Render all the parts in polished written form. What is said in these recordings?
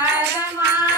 हर मा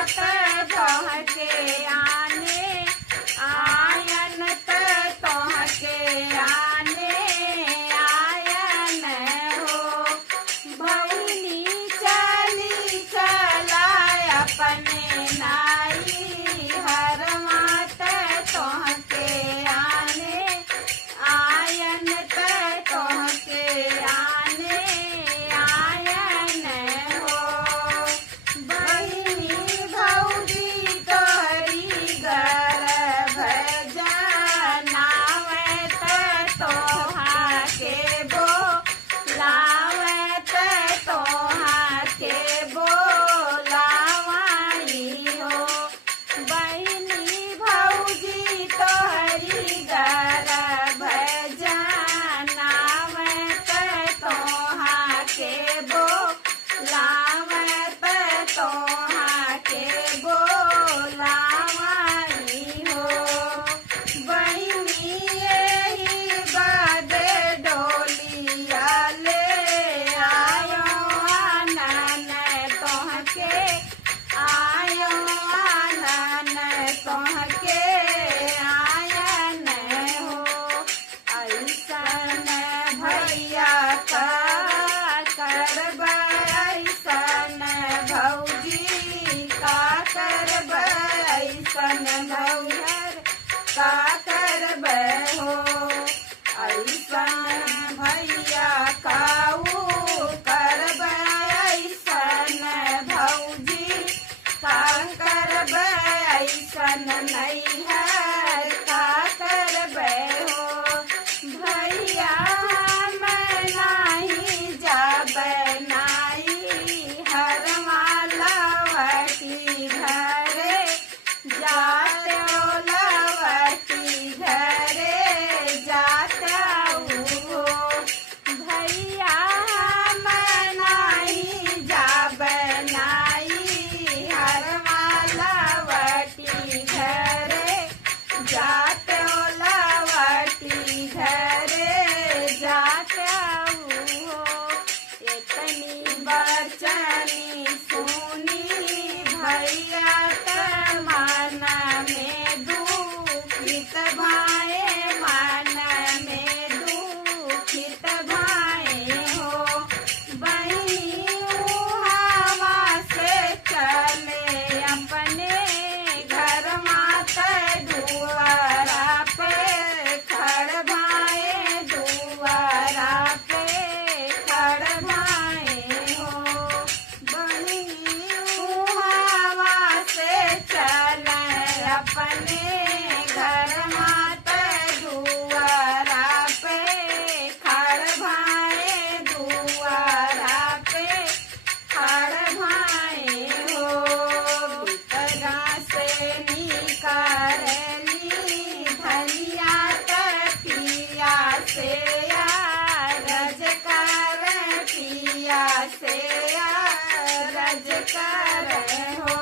करे हो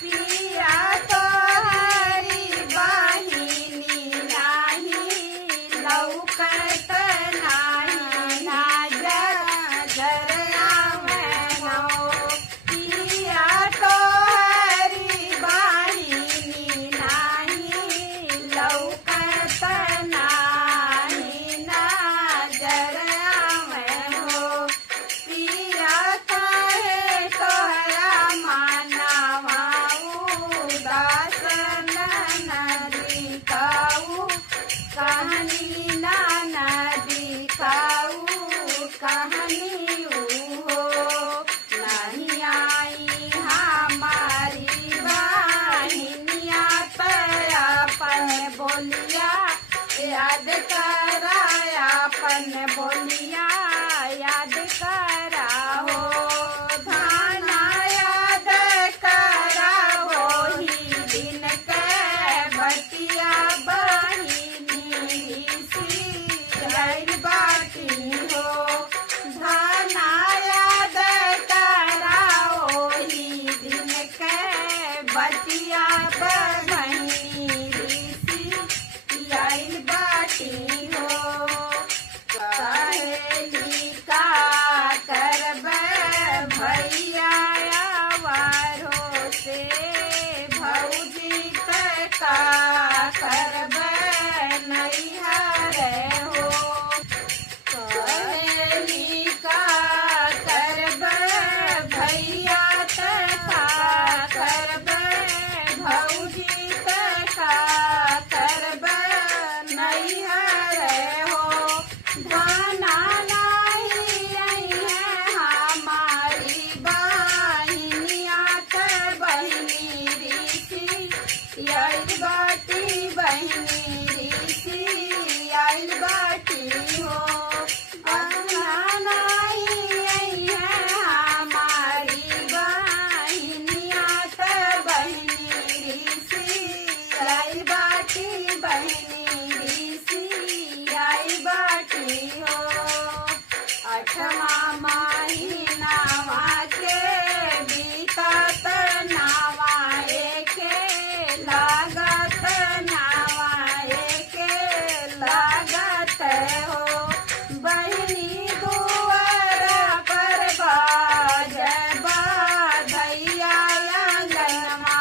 पिया तो हरी बहिनी नाही लौकत नाही नजर आवे हो पिया तो हरी बहिनी नाही लौकत नाही नजर आवे हो पिया काहे तोहरा मानवा उदास नदी काऊ कहानी नदी काऊ कहानी हो नहीं आई हमारी बहिनिया अपन बोलिया याद कराया अपन बोलिया याद करा हो धाना याद करा हो ही दिन के बतिया बहिनी सी बाटी हो धाना याद करा हो ही दिन के बतिया बहिनी सी बाटी हो सहेली का करबे भैया वारो से भौजी का करबे नैहर हो सहेली का करबे भैया का करबे भौजी का करबे नैहर हो धाना नहीं आई है हमारी बहिनिया ते बहिनी ऋषि आइल बाटी बहिनी ऋषि आइल बाटी हो धाना नहीं आई है हमारी बहिनिया ते बहिनी ऋषि आइल बाटी बहिनी ऋषि आइल बाटी हो 8वां महीनावा के बीतत नावा एके लागत नावा एके लागत हो बहिनी दुआरा पर बाजबा दैया आंगनवा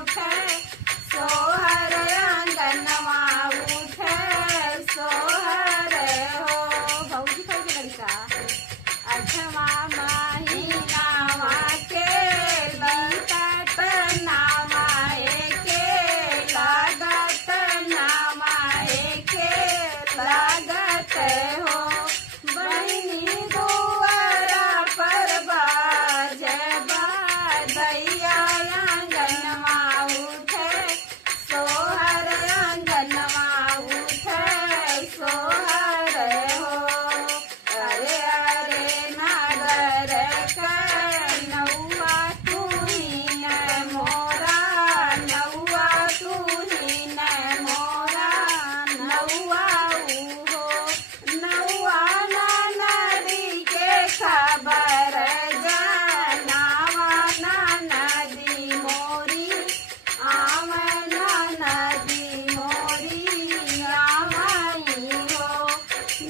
उठे सोहर आंगनवा उठे सोहर हो भौजी कहे लड़का 8वां महीनावा के बीतत नावा एके लागत नावा एके लागत हो बहिनी दुआरा पर बाजबा दैया आंगनवा उठे सोहर आंगनवा उठे सोहर हो अरे अरे नगर के नौआ तू ही न मोरा नौआ तू ही न मोरा नौआ हो नौआ नदी के खबर जनावा नदी मोरी आवन नदी मोरी आवाई हो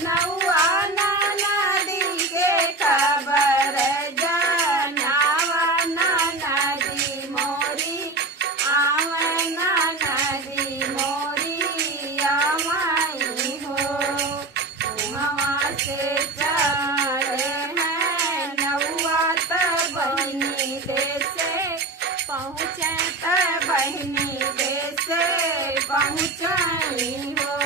नौआ नदी के खबर जनावा नदी मोरी आवन नदी मोरी आवाई हो वहाँ से चले हैं नौआ त बहिनी देसे पहुँचे त बहिनी देसे पहुँचाई हो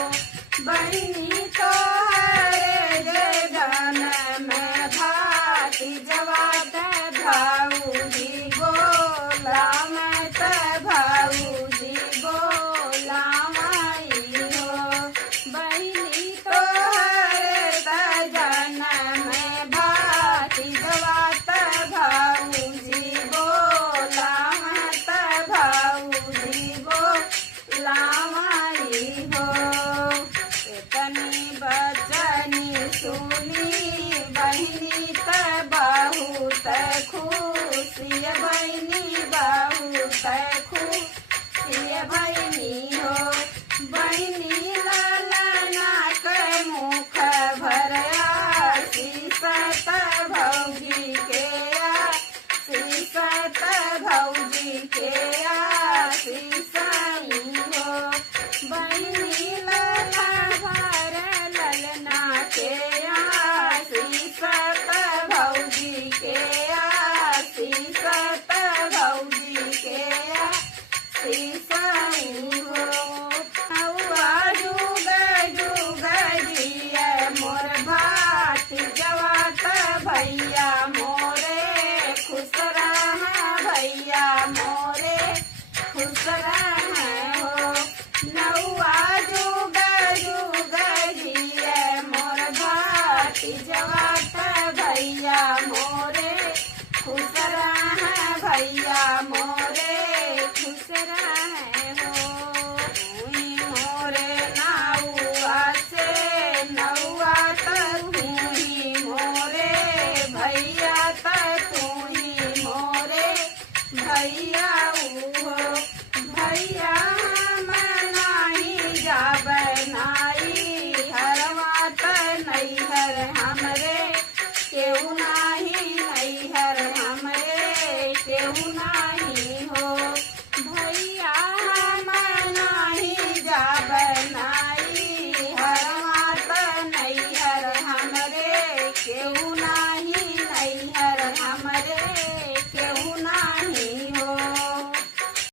बहिनी तो हरे जगन में भाती जवाद भाऊजी बोला मैं त भाऊजी बोला माई हो बहिनी तो हरे जगन में भाती जवाद भाऊजी बोला मैं त भाऊजी बोला माई हो सुनी बहिनी त बहुत खुशी मैया